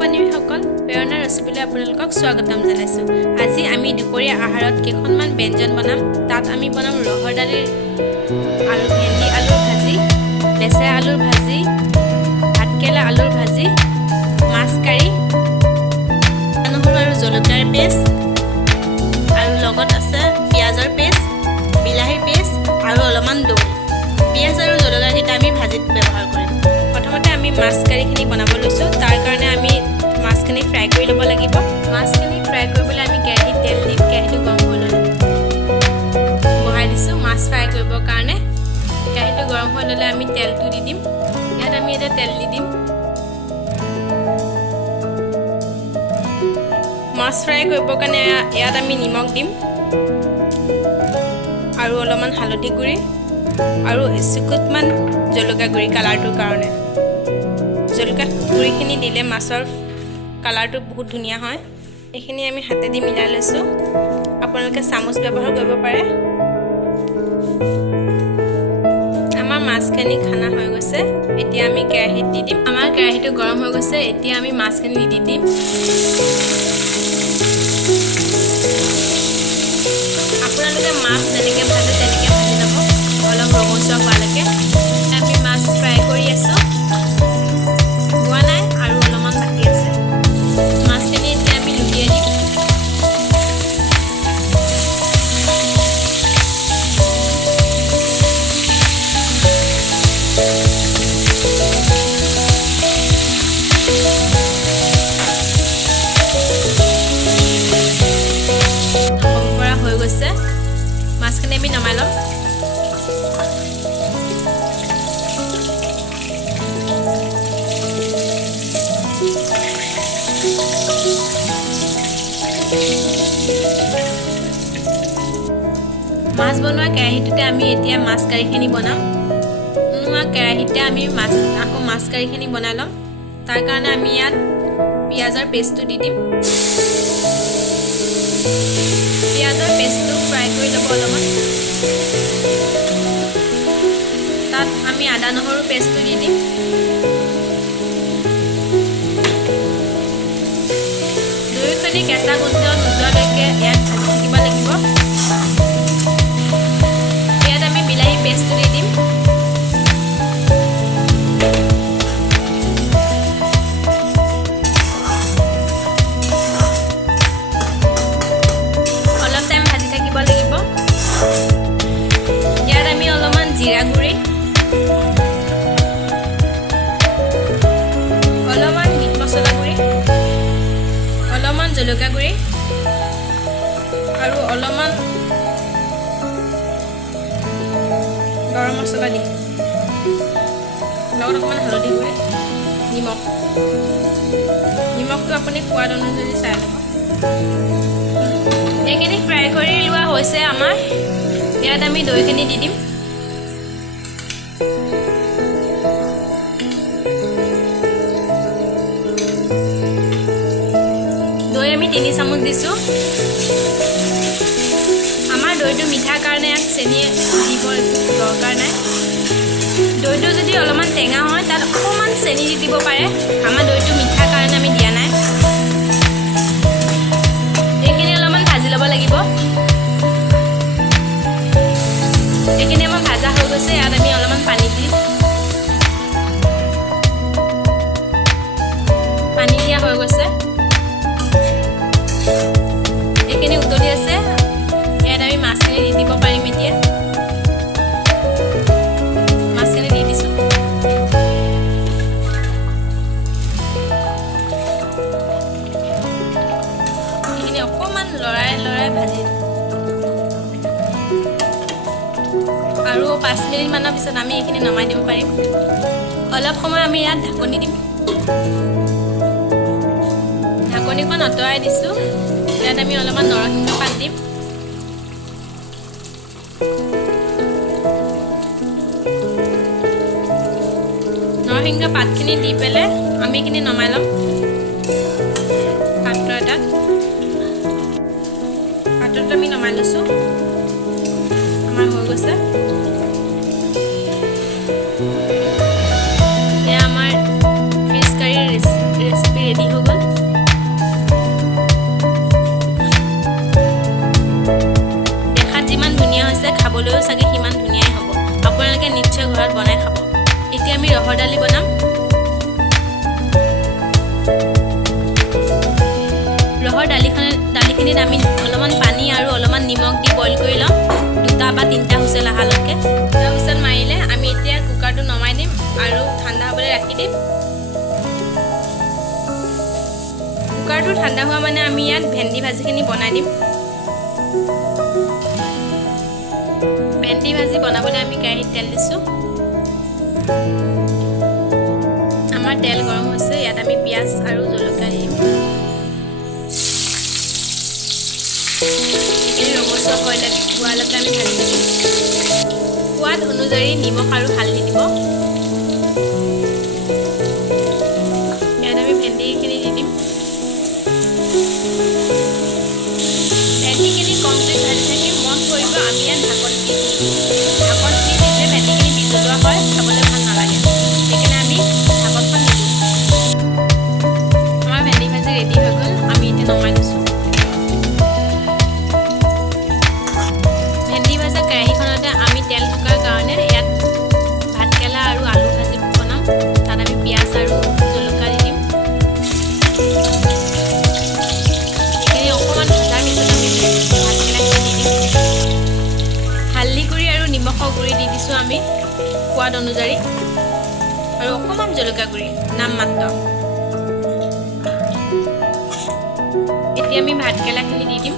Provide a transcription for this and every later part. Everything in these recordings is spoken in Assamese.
বান্ধৱীসকল প্ৰেৰণা ৰেচিপিলৈ আপোনালোকক স্বাগতম জনাইছোঁ। আজি আমি দুপৰীয়া আহাৰত কেইখনমান ব্যঞ্জন বনাম। তাত আমি বনাম ৰহৰ দালিৰ আৰু ভেন্দি আলুৰ ভাজি, লেচেৰা আলুৰ ভাজি, ভাতকেৰেলা আলুৰ ভাজি, মাছ কাৰী, নহৰু আৰু জলকীয়াৰ পেষ্ট, আৰু লগত আছে পিঁয়াজৰ পেষ্ট, বিলাহীৰ পেষ্ট আৰু অলপমান দৈ। পিঁয়াজ আৰু জলকীয়াকেইটা আমি ভাজিত ব্যৱহাৰ কৰিম। প্ৰথমতে আমি মাছ কাৰীখিনি বনাব লৈছোঁ। তাৰ কাৰণে আমি মাছখিনি ফ্ৰাই কৰি ল'ব লাগিব। মাছখিনি ফ্ৰাই কৰিবলৈ আমি কেৰাহীত তেল দিম। কেৰাহীটো গৰম হৈ ল'লে বহাই দিছোঁ মাছ ফ্ৰাই কৰিবৰ কাৰণে। কেৰাহীটো গৰম হৈ ল'লে আমি তেলটো দি দিম। ইয়াত আমি এতিয়া তেল দি দিম। মাছ ফ্ৰাই কৰিবৰ কাৰণে ইয়াত আমি নিমখ দিম আৰু অলপমান হালধি গুড়ি আৰু এচিকুটমান জলকীয়া গুড়ি কালাৰটোৰ কাৰণে। জলকীয়া গুড়িখিনি দিলে মাছৰ কালাৰটো বহুত ধুনীয়া হয়। এইখিনি আমি হাতেদি মিলাই লৈছোঁ। আপোনালোকে চামুচ ব্যৱহাৰ কৰিব পাৰে। আমাৰ মাছখিনি খানা হৈ গৈছে। এতিয়া আমি কেৰাহীত দি দিম। আমাৰ কেৰাহীটো গৰম হৈ গৈছে। এতিয়া আমি মাছখিনি দি দিম। আপোনালোকে মাছ যেনেকৈ ভাজে তেনেকৈ ভাজি ল'ব, অলপ ৰঙচুৱা হোৱালৈকে। আমি মাছ ফ্ৰাই কৰি আছোঁ, হোৱা নাই আৰু অলপমান বাকী আছে। মাছখিনি এতিয়া আমি লুটিয়াই দিম। পৰা হৈ গৈছে। মাছখিনি আমি নমাই ল'ম। মাছ বনোৱা কেৰাহীটোতে আমি এতিয়া মাছ কাৰীখিনি বনাম। কেৰাহীতে আমি আকৌ মাছ কাৰীখিনি বনাই ল'ম। তাৰ কাৰণে আমি ইয়াত পিঁয়াজৰ পেষ্টটো দি দিম। পিঁয়াজৰ পেষ্টটো ফ্ৰাই কৰি ল'ব অলপমান। তাত আমি আদা নহৰু পেষ্টটো দি দিম। দুয়োখিনি কেঁচা গোন্ধ নোযোৱালৈকে ইয়াত ভাজি থাকিব লাগিব। ইয়াত আমি বিলাহী পেষ্টটো দি দিম। অলপ টাইম ভাজি থাকিব লাগিব। ইয়াত আমি অলপমান জিৰা গুড়ি, অলপমান মিট মছলা গুড়ি, অলপমান জলকীয়া গুড়ি আৰু অলপমান গৰম মছলা দিম। লগত অকণমান হালধি গুড়ি, নিমখটো আপুনি সোৱাদ অনুযায়ী চাই ল'ব। এইখিনি ফ্ৰাই কৰি লোৱা হৈছে আমাৰ। ইয়াত আমি দৈখিনি দি দিম। দৈ আমি 3 চামুচ দিছোঁ। আমাৰ দৈটো মিঠাৰ কাৰণে ইয়াত চেনি দিব দৰকাৰ নাই। দৈটো যদি অলপমান টেঙা হয় তাত অকণমান চেনি দি দিব পাৰে। আমাৰ দৈটো মিঠাৰ কাৰণে আমি দিয়া নাই। এইখিনি অলপমান ভাজি ল'ব লাগিব। এইখিনি আমাৰ ভাজা হৈ গৈছে। ইয়াত আমি অলপমান পানী দিম। পানী দিয়া হৈ গৈছে। এইখিনি উতলি আছে। ইয়াত আমি মাছখিনি দি দিব পাৰিম। এতিয়া মাছখিনি দি দিছোঁ। এইখিনি অকণমান লৰাই ভাজি আৰু 5 মিনিটমানৰ পিছত আমি এইখিনি নমাই দিব পাৰিম। অলপ সময় আমি ইয়াত ঢাকনি দিম। ঢাকনিখন আঁতৰাই দিছোঁ। ইয়াত আমি অলপমান নৰসিংহ পাত দিম। নৰসিংহ পাতখিনি দি পেলাই আমি এইখিনি নমাই ল'ম পাত্ৰ এটাত। পাত্ৰটো আমি নমাই লৈছোঁ। আমাৰ হৈ গৈছে। এয়া আমাৰ ফিছ কাৰীৰ ৰেচিপি ৰেডি হৈ গ'ল। খাবলৈও চাগে সিমান ধুনীয়াই হ'ব। আপোনালোকে নিশ্চয় ঘৰত বনাই খাব। এতিয়া আমি ৰহৰ দালি বনাম। ৰহৰ দালিখিনিত আমি অলপমান পানী আৰু অলপমান নিমখ দি বইল কৰি ল'ম, 2টা বা 3টা হুইচেল অহালৈকে। 2টা হুইচেল মাৰিলে আমি এতিয়া কুকাৰটো নমাই দিম আৰু ঠাণ্ডা হ'বলৈ ৰাখি দিম। কুকাৰটো ঠাণ্ডা হোৱা মানে আমি ইয়াত ভেন্দি ভাজিখিনি বনাই দিম। ভেন্দি ভাজি বনাবলৈ আমি কেৰাহীত তেল দিছোঁ। আমাৰ তেল গৰম হৈছে, ইয়াত আমি পিঁয়াজ আৰু জলকীয়া দিম। এইখিনি ৰঙচুৱা হোৱালৈকে আমি ভাজি দিম। সোৱাদ অনুযায়ী নিমখ আৰু হালধি দিব। ইয়াত আমি ভেন্দিখিনি দি দিম। ভেন্দিখিনি কম জুইত ভাজি থাকিম। মন কৰিব আমি ইয়াত ঢাকন দি দিলে ভেন্দিখিনি বিজলুৱা হয়, খাবলৈ ভাল নালাগে। সেইকাৰণে আমি ঢাকনখন নিদিওঁ। আমাৰ ভেন্দি ভাজি ৰেডি হৈ গ'ল, আমি এতিয়া নমাই দিছোঁ। ভেন্দি ভাজা কেৰাহীখনতে আমি তেল থকাৰ কাৰণে ইয়াত ভাতকেৰেলা আৰু আলু ভাজি বনাম। তাত আমি পিঁয়াজ আৰু জলকীয়া দি দিম। এইখিনি অকণমান ভজাৰ পিছত আমি ভাতকেৰেলাখিনি দি দিম। হালধি গুড়ি আৰু নিমখৰ গুড়ি দি দিছোঁ আমি সোৱাদ অনুযায়ী, আৰু অকণমান জলকীয়া গুড়ি নামমাত্ৰ। এতিয়া আমি ভাতকেৰেলাখিনি দি দিম।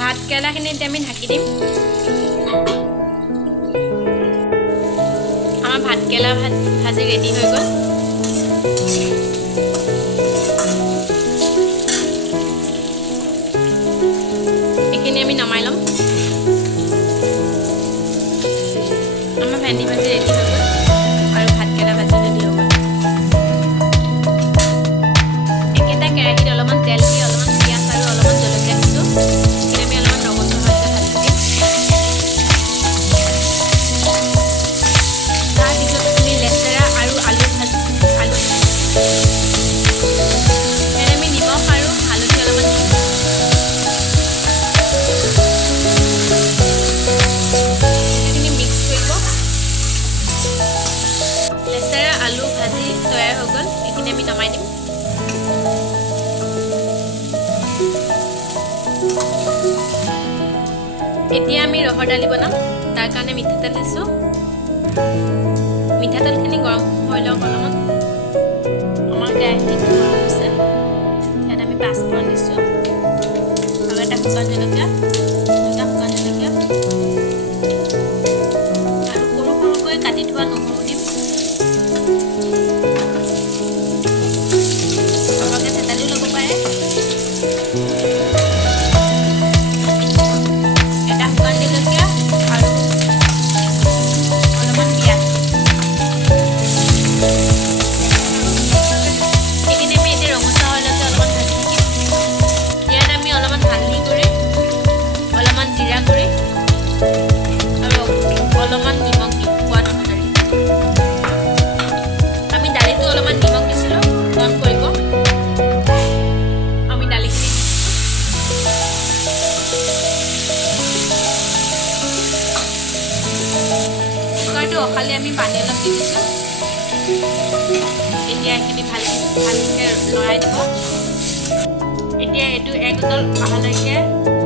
ভাতকেৰেলাখিনি এতিয়া আমি ঢাকি দিম। আমাৰ ভাতকেৰেলা ভাজি ৰেডি হৈ গ'ল। এইখিনি আমি নমাই ল'ম। আমাৰ ভেন্দি ভাজি ৰেডি হৈ গ'ল আৰু ভাতকেৰেলা ভাজি ৰেডি হৈ গ'ল। একেটা কেৰাহীত অলপমান তেল দি অলপমান পিঁয়াজ আৰু অলপমান জলকীয়া দিছোঁ। এইখিনি আমি অলপমান ৰঙচুৱা হোৱালৈকে ভাজি দিম। তাৰপিছত আমি লেচেৰা আৰু আলু ইয়াত আমি নিমখ আৰু হালধি অলপমান দিম। এইখিনি মিক্স কৰিব। লেচেৰা আলু ভাজি তৈয়াৰ হৈ গ'ল, এইখিনি আমি নমাই দিম। এতিয়া আমি ৰহৰ দালি বনাম। তাৰ কাৰণে মিঠাতেল দিছোঁ। মিঠাতেলখিনি গৰম হৈ লওক অলপমান। আমাৰ কেৰাহীখিনি গৰম হৈছে। ইয়াত আমি পাঁচফোৰণ দিছোঁ আৰু এটা শুকান জলকীয়া, 2টা শুকান জলকীয়া আৰু সৰু সৰুকৈ কাটি থোৱা নহৰু দিম। সৰহকৈ থেতালিও ল'ব পাৰে। এটা শুকান জলকীয়া আৰু অলপমান পিঁয়াজ। এইখিনি আমি এতিয়া ৰঙচুৱা হোৱালৈকে অলপমান ভাজি থাকিম। ইয়াত আমি অলপমান হালধি গুড়ি, অলপমান জিৰা গুড়ি আৰু অলপমান নিমখ দিম সোৱাদ অনুযায়ী। আমি দালিটো অলপমান নিমখ দিছিলোঁ, মন কৰিব। আমি দালিখিনি কুকাৰটো অখালি আমি পানী অলপ দি দিছোঁ। এতিয়া এইখিনি ভালকৈ লৰাই দিব। এতিয়া এইটো এক উতল অহালৈকে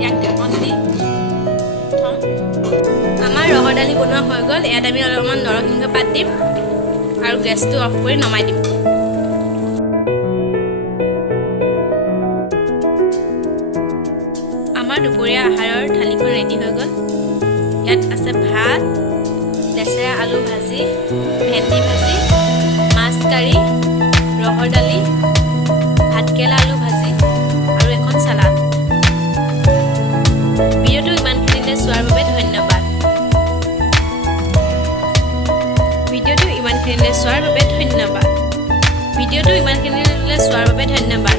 ইয়াক ঢাকন দি থ'ম। আমাৰ ৰহৰ দালি বনোৱা হৈ গ'ল। ইয়াত আমি অলপমান নৰসিংহ পাত দিম আৰু গেছটো অফ কৰি নমাই দিম। আমাৰ দুপৰীয়া আহাৰৰ থালিখন ৰেডি হৈ গ'ল। ইয়াত আছে ভাত, লেচেৰা আলু ভাজি, ভেন্দি ভাজি, মাছ কাৰী, ৰহৰ দালি, ভাতকেৰেলা আলু ভাজি আৰু এখন চালাড। ভিডিঅ'টো ইমানখিনিলৈ চোৱাৰ বাবে ধন্যবাদ। ভিডিঅ'টো ইমানখিনিলৈ চোৱাৰ বাবে ধন্যবাদ।